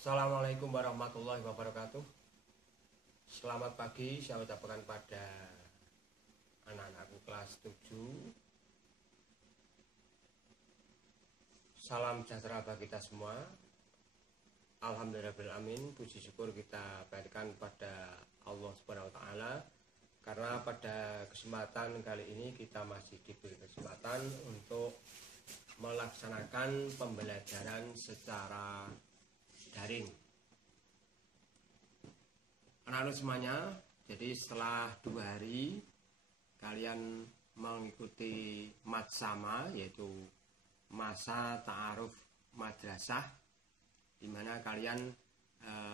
Assalamualaikum warahmatullahi wabarakatuh. Selamat pagi, saya ucapkan pada anak-anakku kelas 7. Salam sejahtera bagi kita semua. Alhamdulillahirrahmanirrahim. Puji syukur kita berikan pada Allah Subhanahu wa taala, karena pada kesempatan kali ini kita masih diberi kesempatan untuk melaksanakan pembelajaran secara daring. Anak-anak semuanya, jadi setelah 2 hari kalian mengikuti matsama, yaitu masa ta'aruf madrasah, di mana kalian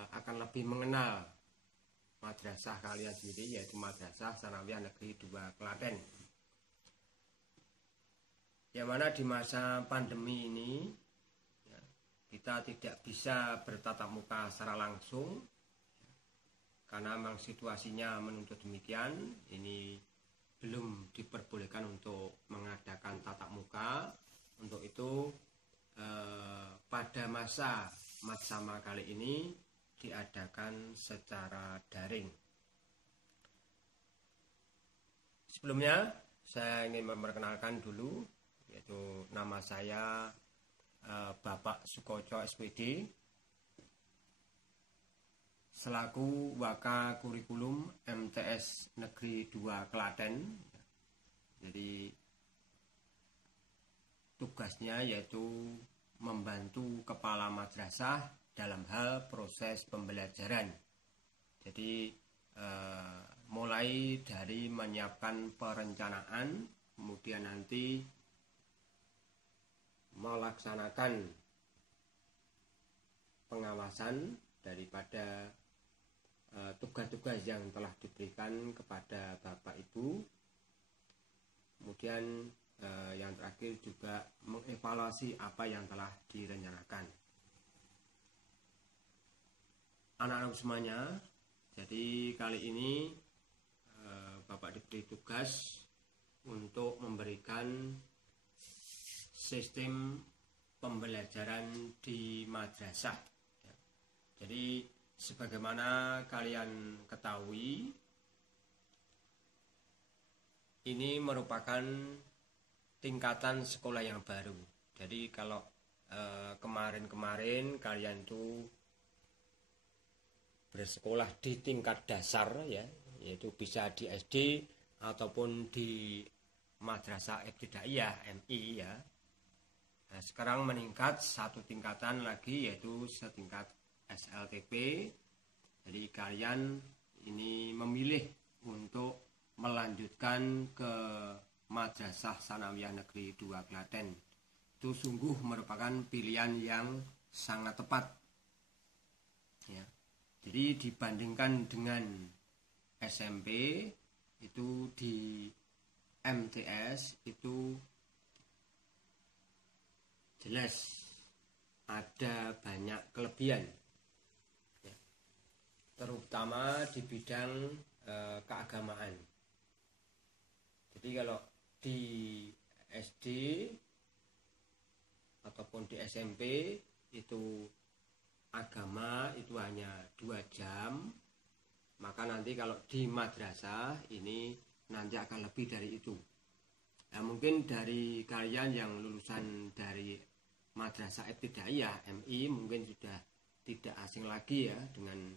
akan lebih mengenal madrasah kalian sendiri, yaitu Madrasah Tsanawiyah Negeri 2 Klaten. Yang mana di masa pandemi ini kita tidak bisa bertatap muka secara langsung, karena memang situasinya menuntut demikian. Ini belum diperbolehkan untuk mengadakan tatap muka. Untuk itu pada masa matsama kali ini diadakan secara daring. Sebelumnya saya ingin memperkenalkan dulu, yaitu nama saya Bapak Sukoco SPD, selaku Waka Kurikulum MTS Negeri 2 Klaten. Jadi tugasnya yaitu membantu kepala madrasah dalam hal proses pembelajaran. Jadi mulai dari menyiapkan perencanaan, kemudian nanti melaksanakan pengawasan daripada tugas-tugas yang telah diberikan kepada Bapak Ibu. Kemudian yang terakhir juga mengevaluasi apa yang telah direncanakan. Anak-anak semuanya, jadi kali ini Bapak diberi tugas untuk memberikan sistem pembelajaran di madrasah. Jadi sebagaimana kalian ketahui, ini merupakan tingkatan sekolah yang baru. Jadi kalau kemarin-kemarin kalian tuh bersekolah di tingkat dasar, ya, yaitu bisa di SD ataupun di Madrasah Ibtidaiyah MI, ya. Nah, sekarang meningkat satu tingkatan lagi, yaitu setingkat SLTP. Jadi kalian ini memilih untuk melanjutkan ke Madrasah Tsanawiyah Negeri 2 Klaten. Itu sungguh merupakan pilihan yang sangat tepat, ya. Jadi dibandingkan dengan SMP, itu di MTS itu jelas ada banyak kelebihan, ya, terutama di bidang keagamaan. Jadi kalau di SD ataupun di SMP itu agama itu hanya 2 jam, maka nanti kalau di madrasah ini nanti akan lebih dari itu. Nah, mungkin dari kalian yang lulusan dari Madrasah Ibtidaiyah MI mungkin sudah tidak asing lagi, ya, dengan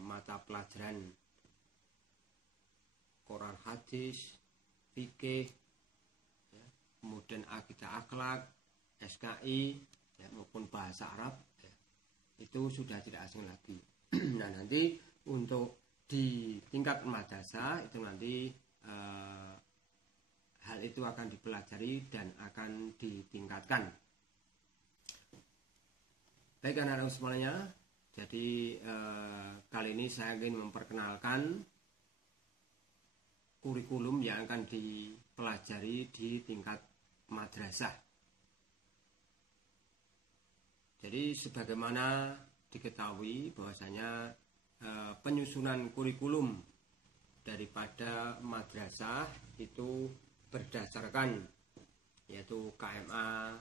mata pelajaran Quran hadis, fikih, ya, kemudian akidah akhlak, SKI, ya, maupun bahasa Arab, ya, itu sudah tidak asing lagi. Nah, nanti untuk di tingkat madrasah itu nanti hal itu akan dipelajari dan akan ditingkatkan. Baik anak-anak semuanya, jadi kali ini saya ingin memperkenalkan kurikulum yang akan dipelajari di tingkat madrasah. Jadi sebagaimana diketahui bahwasanya penyusunan kurikulum daripada madrasah itu berdasarkan yaitu KMA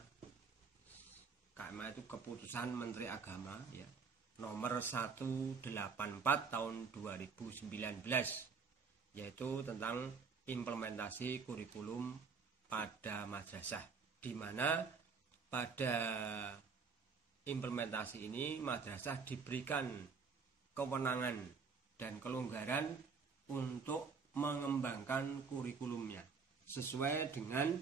itu keputusan Menteri Agama, ya, nomor 184 tahun 2019, yaitu tentang implementasi kurikulum pada madrasah, di mana pada implementasi ini madrasah diberikan kewenangan dan kelonggaran untuk mengembangkan kurikulumnya sesuai dengan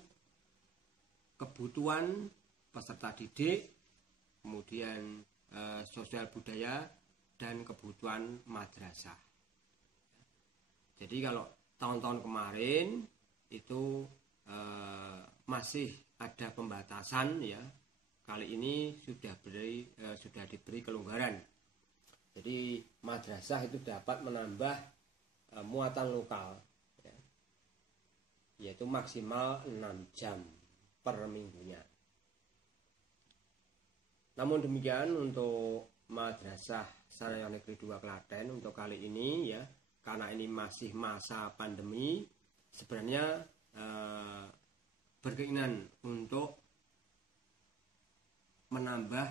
kebutuhan peserta didik, kemudian sosial budaya dan kebutuhan madrasah. Jadi kalau tahun-tahun kemarin itu masih ada pembatasan ya, kali ini sudah diberi kelonggaran. Jadi madrasah itu dapat menambah muatan lokal ya, yaitu maksimal 6 jam per minggunya. Namun demikian untuk Madrasah Sanaya Negeri 2 Klaten untuk kali ini ya, karena ini masih masa pandemi, sebenarnya berkeinginan untuk menambah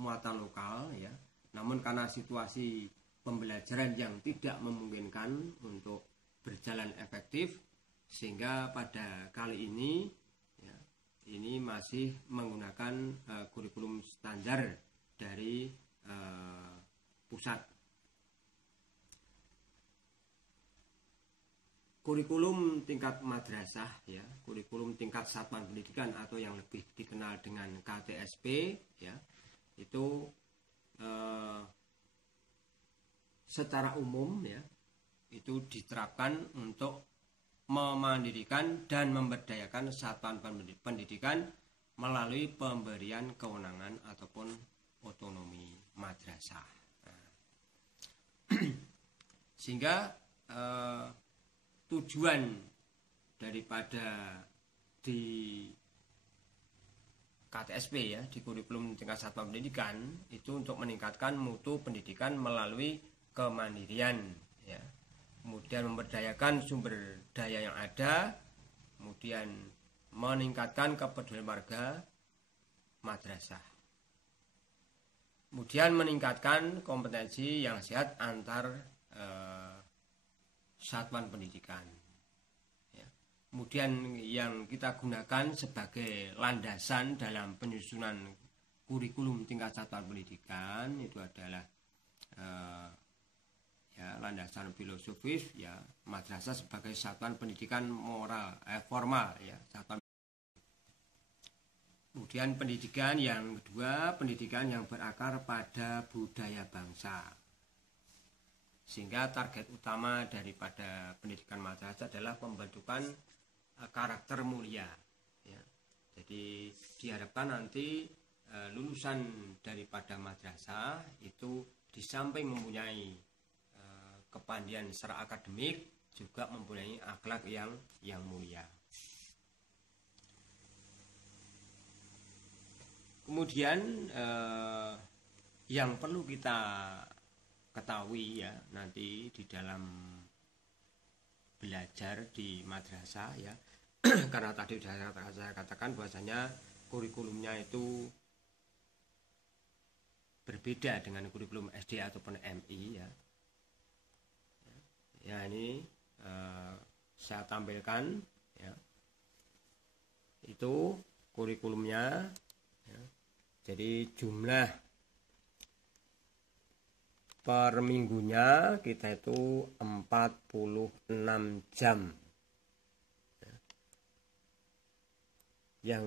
muatan lokal ya. Namun karena situasi pembelajaran yang tidak memungkinkan untuk berjalan efektif, sehingga pada kali ini ya, ini masih menggunakan kurikulum standar dari pusat. Kurikulum tingkat madrasah ya, kurikulum tingkat satuan pendidikan atau yang lebih dikenal dengan KTSP ya, itu secara umum ya, itu diterapkan untuk memandirikan dan memberdayakan satuan pendidikan melalui pemberian kewenangan ataupun otonomi madrasah. Sehingga tujuan daripada di KTSP ya, di kurikulum tingkat satuan pendidikan itu untuk meningkatkan mutu pendidikan melalui kemandirian ya, kemudian memberdayakan sumber daya yang ada, kemudian meningkatkan kepedulian warga madrasah, kemudian meningkatkan kompetensi yang sehat antar satuan pendidikan ya. Kemudian yang kita gunakan sebagai landasan dalam penyusunan kurikulum tingkat satuan pendidikan itu adalah ya, landasan filosofis ya, madrasah sebagai satuan pendidikan moral formal ya, satuan. Kemudian pendidikan yang kedua, pendidikan yang berakar pada budaya bangsa. Sehingga target utama daripada pendidikan madrasah adalah pembentukan karakter mulia ya. Jadi diharapkan nanti lulusan daripada madrasah itu di samping mempunyai kepandaian secara akademik juga mempunyai akhlak yang mulia. Kemudian yang perlu kita ketahui ya, nanti di dalam belajar di madrasah ya, karena tadi sudah saya katakan bahwasanya kurikulumnya itu berbeda dengan kurikulum SD ataupun MI ya. Ya ini saya tampilkan ya, itu kurikulumnya ya. Jadi jumlah per minggunya kita itu 46 jam ya, yang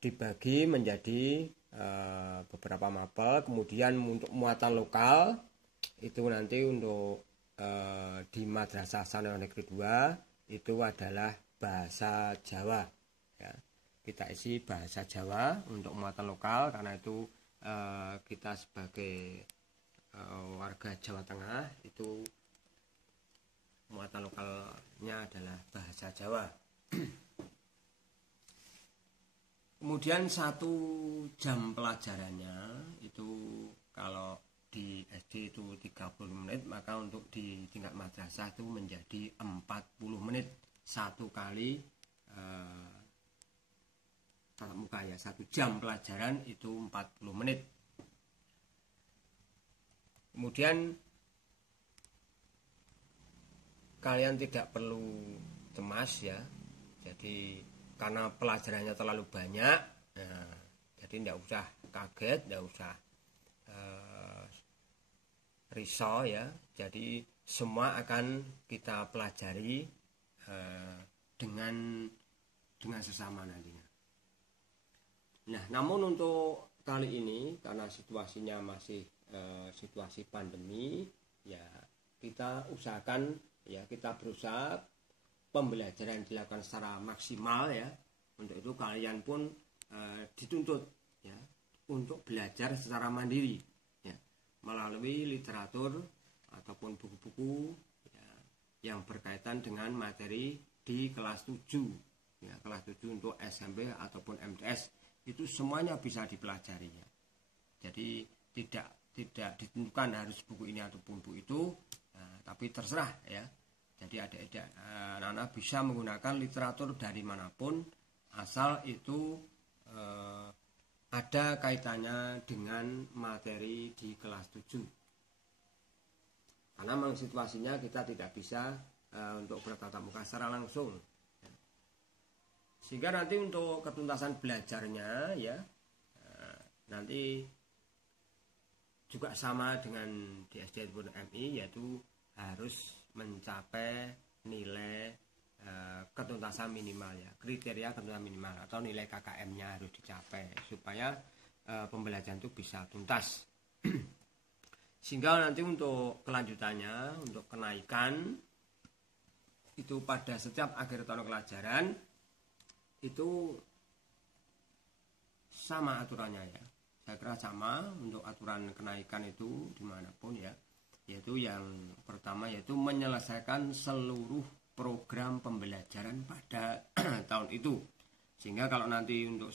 dibagi menjadi beberapa mapel. Kemudian untuk muatan lokal itu nanti untuk di Madrasah Sanaya Negeri 2 itu adalah bahasa Jawa ya. Kita isi bahasa Jawa untuk muatan lokal karena itu kita sebagai warga Jawa Tengah itu muatan lokalnya adalah bahasa Jawa. Kemudian 1 jam pelajarannya itu kalau di SD itu 30 menit, maka untuk di tingkat madrasah itu menjadi 40 menit satu kali tatap muka ya. 1 jam pelajaran itu 40 menit. Kemudian kalian tidak perlu cemas ya. Jadi karena pelajarannya terlalu banyak, nah, jadi tidak usah kaget, tidak usah risau ya. Jadi semua akan kita pelajari dengan sesama nantinya. Nah, namun untuk kali ini karena situasinya masih situasi pandemi, ya kita usahakan ya, kita berusaha pembelajaran dilakukan secara maksimal ya. Untuk itu kalian pun dituntut ya untuk belajar secara mandiri ya, melalui literatur ataupun buku-buku ya, yang berkaitan dengan materi di kelas 7 ya, kelas 7 untuk SMP ataupun MTS itu semuanya bisa dipelajari ya. Jadi tidak ditentukan harus buku ini ataupun buku itu, tapi terserah ya. Jadi anak-anak bisa menggunakan literatur dari manapun asal itu ada kaitannya dengan materi di kelas 7. Karena memang situasinya kita tidak bisa untuk bertatap muka secara langsung. Sehingga nanti untuk ketuntasan belajarnya ya, nanti juga sama dengan di SD ataupun MI, yaitu harus mencapai nilai ketuntasan minimal ya, kriteria ketuntasan minimal atau nilai KKM-nya harus dicapai supaya pembelajaran itu bisa tuntas. Sehingga nanti untuk kelanjutannya, untuk kenaikan itu pada setiap akhir tahun pelajaran itu sama aturannya ya. Saya kira sama untuk aturan kenaikan itu dimanapun ya. Yaitu yang pertama yaitu menyelesaikan seluruh program pembelajaran pada tahun itu. Sehingga kalau nanti untuk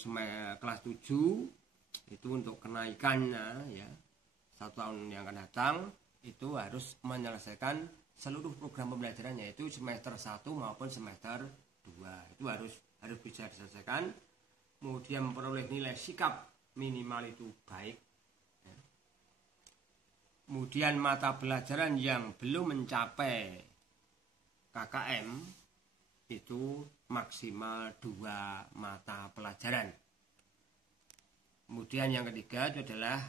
kelas 7 itu untuk kenaikannya ya, 1 tahun yang akan datang itu harus menyelesaikan seluruh program pembelajaran, yaitu semester 1 maupun semester 2 itu harus bisa diselesaikan. Kemudian memperoleh nilai sikap minimal itu baik ya. Kemudian mata pelajaran yang belum mencapai KKM itu maksimal 2 mata pelajaran. Kemudian yang ketiga itu adalah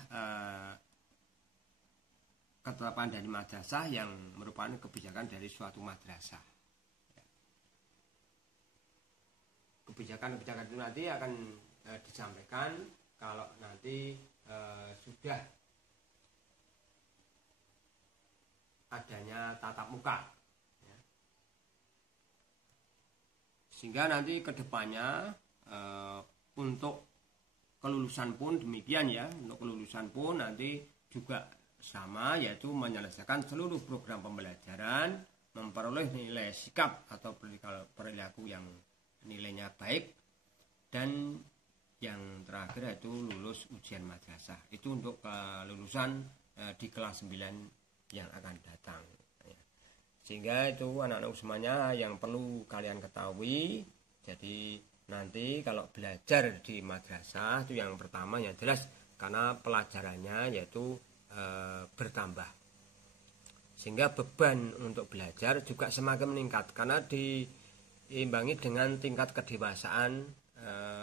ketetapan dari madrasah yang merupakan kebijakan dari suatu madrasah. Kebijakan-kebijakan itu nanti akan disampaikan kalau nanti sudah adanya tatap muka ya. Sehingga nanti kedepannya untuk kelulusan pun demikian ya. Untuk kelulusan pun nanti juga sama, yaitu menyelesaikan seluruh program pembelajaran, memperoleh nilai sikap atau perilaku yang nilainya baik, dan yang terakhir yaitu lulus ujian madrasah. Itu untuk kelulusan di kelas 9 yang akan datang ya. Sehingga itu anak-anak semuanya yang perlu kalian ketahui. Jadi nanti kalau belajar di madrasah itu yang pertama ya jelas karena pelajarannya yaitu bertambah, sehingga beban untuk belajar juga semakin meningkat karena diimbangi dengan tingkat kedewasaan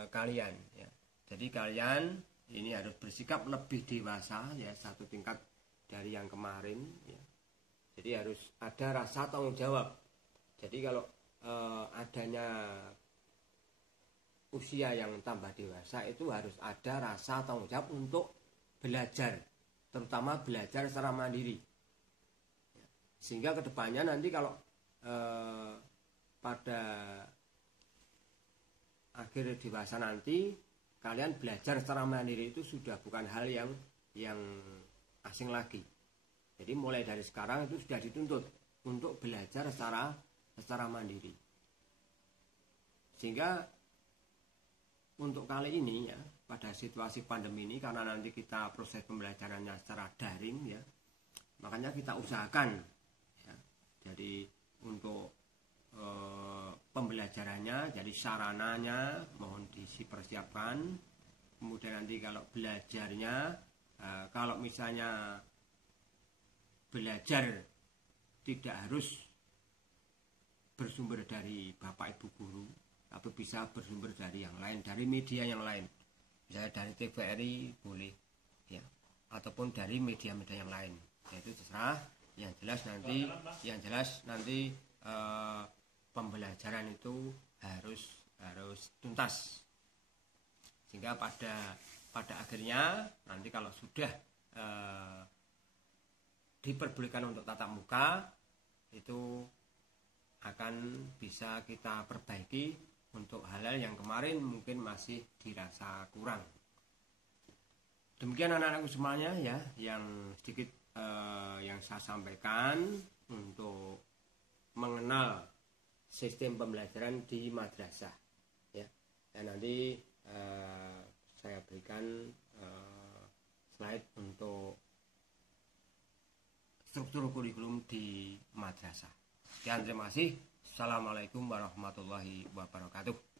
kalian ya. Jadi kalian ini harus bersikap lebih dewasa ya, 1 tingkat dari yang kemarin ya. Jadi harus ada rasa tanggung jawab. Jadi kalau adanya usia yang tambah dewasa itu harus ada rasa tanggung jawab untuk belajar, terutama belajar secara mandiri. Sehingga kedepannya nanti kalau pada akhir dewasa nanti kalian belajar secara mandiri itu sudah bukan hal yang asing lagi. Jadi mulai dari sekarang itu sudah dituntut untuk belajar secara mandiri. Sehingga untuk kali ini ya, pada situasi pandemi ini, karena nanti kita proses pembelajarannya secara daring ya, makanya kita usahakan ya, jadi untuk pembelajarannya, jadi sarananya mohon dipersiapkan. Kemudian nanti kalau belajarnya, kalau misalnya belajar tidak harus bersumber dari Bapak Ibu guru, tapi bisa bersumber dari yang lain, dari media yang lain. Misalnya dari TVRI boleh, ya, ataupun dari media-media yang lain. Ya, itu terserah. Yang jelas nanti pembelajaran itu harus tuntas, sehingga pada akhirnya nanti kalau sudah diperbolehkan untuk tatap muka, itu akan bisa kita perbaiki untuk hal-hal yang kemarin mungkin masih dirasa kurang. Demikian anak-anakku semuanya, ya, yang sedikit yang saya sampaikan untuk mengenal sistem pembelajaran di madrasah, ya. Dan nanti saya berikan slide untuk struktur kurikulum di madrasah. Sekian, terima kasih. Assalamualaikum warahmatullahi wabarakatuh.